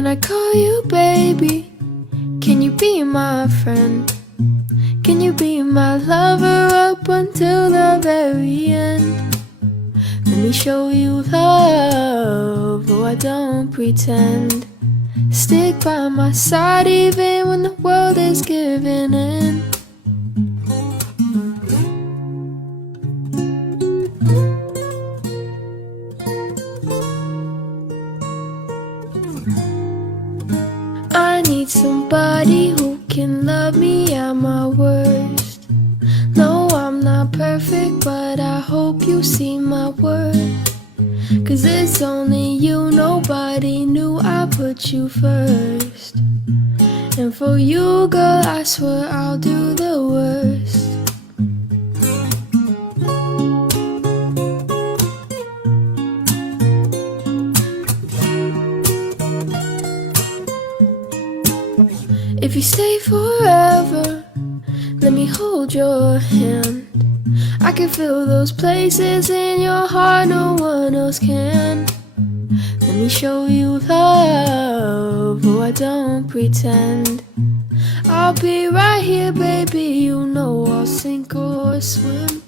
Can I call you baby? Can you be my friend? Can you be my lover up until the very end? Let me show you love, oh I don't pretend. Stick by my side even when the world is giving in. I need somebody who can love me at my worst. No, I'm not perfect, but I hope you see my worth. 'Cause it's only you, nobody knew I put you first. And for you, girl, I swear I'll do the worst. If you stay forever, let me hold your hand. I can feel those places in your heart no one else can. Let me show you love, oh I don't pretend. I'll be right here, baby, you know I'll sink or swim.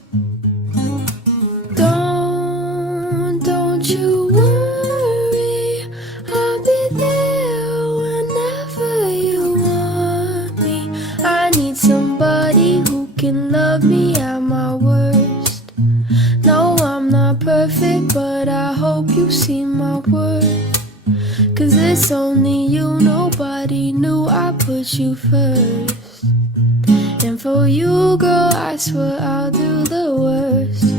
Don't you worry, I'll be there whenever you want me. I need somebody who can love me at my worst. No, I'm not perfect, but I hope you see my worth. 'Cause it's only you, nobody knew I put you first. And for you, girl, I swear I'll do the worst.